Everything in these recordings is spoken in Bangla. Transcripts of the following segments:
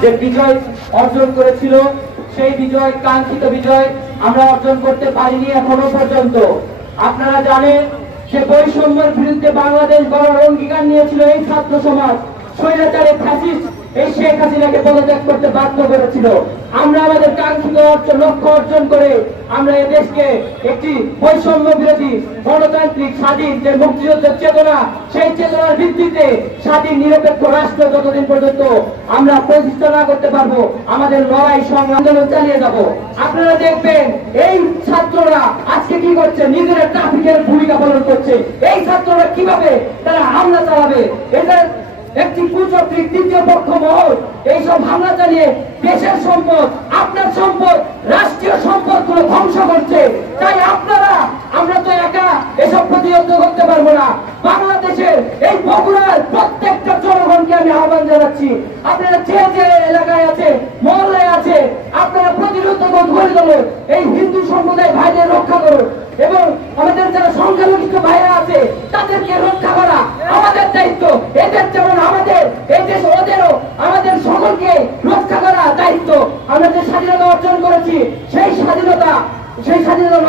যে বিজয় অর্জন করেছিল সেই বিজয়, কাঙ্ক্ষিত বিজয় আমরা অর্জন করতে পারিনি এখনো পর্যন্ত। আপনারা জানেন যে বৈষম্যের বিরুদ্ধে বাংলাদেশ গড়ার অঙ্গীকার নিয়েছিল এই ছাত্র সমাজ। স্বৈরাচারের ফ্যাসিস্ট এই শেখ হাসিনাকে পদত্যাগ করতে বাধ্য করেছিল। আমরা আমাদের কাঙ্ক্ষিত লক্ষ্য অর্জন করে আমরা এদেশকে একটি বৈষম্য বিরোধী গণতান্ত্রিক স্বাধীন যে মুক্তিযুদ্ধের চেতনা, সেই চেতনার ভিত্তিতে স্বাধীন নিরপেক্ষ রাষ্ট্র যতদিন পর্যন্ত আমরা প্রতিষ্ঠা না করতে পারবো, আমাদের লড়াই সংগ্রাম আন্দোলন চালিয়ে যাব। আপনারা দেখবেন এই ছাত্ররা আজকে কি করছে, নিজেরা ট্রাফিকের ভূমিকা পালন করছে। এই ছাত্ররা কিভাবে তারা হামলা চালাবে, এটা একটি কুচক্রী তৃতীয় পক্ষ মহল এইসব হামলা চালিয়ে দেশের সম্পদ, আপনার সম্পদ, রাষ্ট্রীয় সম্পদ গুলো ধ্বংস করছে। তাই আমরা তো একা এসব প্রতিহত করতে পারবো না। বাংলাদেশের এই বগুড়ার প্রত্যেকটা জনগণকে আমি আহ্বান জানাচ্ছি, আপনারা যে যে এলাকায় আছে, মহল্লায় আছে, আপনারা প্রতিরোধ করে তোলেন, এই হিন্দু সম্প্রদায় ভাইদের রক্ষা করুন এবং আমাদের যারা সংখ্যালঘু ভাইরা আছে তাদেরকে রক্ষা করা আমাদের দায়িত্ব। এদের যেমন আমাদের এই দেশ, ওদেরও আমাদের সকলকে রক্ষা করা দায়িত্ব। আমরা যে স্বাধীনতা অর্জন করেছি সেই স্বাধীনতা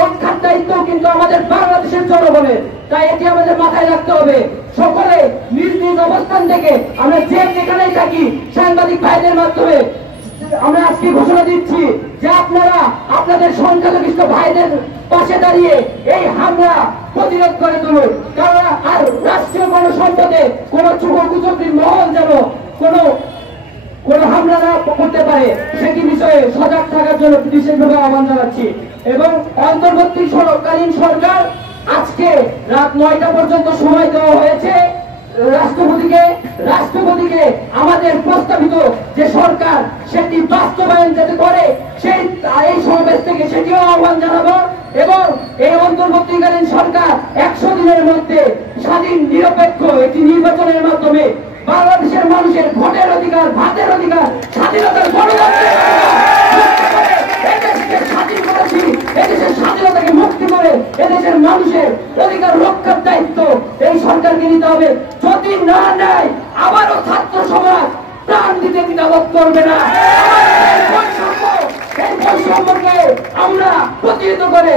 রক্ষার দায়িত্ব কিন্তু আমাদের বাংলাদেশের জনগণের। তাই এটি আমাদের মাথায় রাখতে হবে। সকলে নিজ নিজ অবস্থান থেকে আমরা যেখানেই থাকি সাংবাদিক ভাইদের মাধ্যমে আমরা আজকে ঘোষণা দিচ্ছি যে আপনারা আপনাদের সংখ্যালঘু ভাইদের পাশে দাঁড়িয়ে এই হামলা প্রতিরোধ করে তুলুন। কারণ আর রাষ্ট্রীয় কোন সম্পদে কোন কুচক্রীর মহল যেন কোন হামলা না করতে পারে সেটি বিষয়ে সজাগ থাকার জন্য বিশেষভাবে আহ্বান জানাচ্ছি। এবং অন্তর্বর্তীকালীন সরকার আজকে রাত 9টা পর্যন্ত সময় দেওয়া হয়েছে রাষ্ট্রপতিকে আমাদের প্রস্তাবিত যে সরকার সেটি বাস্তবায়ন যাতে করে এই সমাবেশ থেকে সেটিও আহ্বান জানাবো। এবং এই অন্তর্বর্তীকালীন সরকার 100 দিনের মধ্যে স্বাধীন নিরপেক্ষ একটি নির্বাচনের মাধ্যমে বাংলাদেশের মানুষের ভোটের অধিকার, ভাতের অধিকার, স্বাধীনতার গণতন্ত্রের স্বাধীন করেছি, এদেশের স্বাধীনতাকে মুক্তি করে এদেশের মানুষের অধিকার রক্ষার দায়িত্ব এই সরকারকে নিতে হবে। যদি না নেয় আবারও ছাত্র সমাজ প্রাণ দিতে দ্বিধাবোধ করবে না। এই বৈষম্যকে আমরা প্রতিহত করে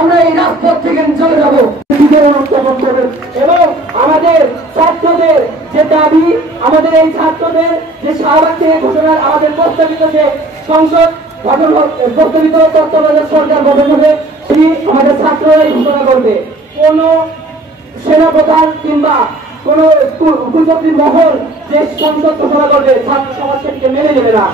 আমরা এই রাজপথ থেকে চলে যাব এবং আমাদের ছাত্রদের যে দাবি, আমাদের এই ছাত্রদের যে শাহবাগ থেকে ঘোষণার আমাদের প্রস্তাবিত যে সংসদ গঠন, প্রস্তাবিত তত্ত্বাবধায়ক সরকার গঠন হবে, সেটি আমাদের ছাত্ররাই ঘোষণা করবে। কোন সেনাপ্রধান কিংবা কোন কুচক্রী মহল যে সংসদ ঘোষণা করবে ছাত্র সমাজ সেটিকে মেনে নেবে না।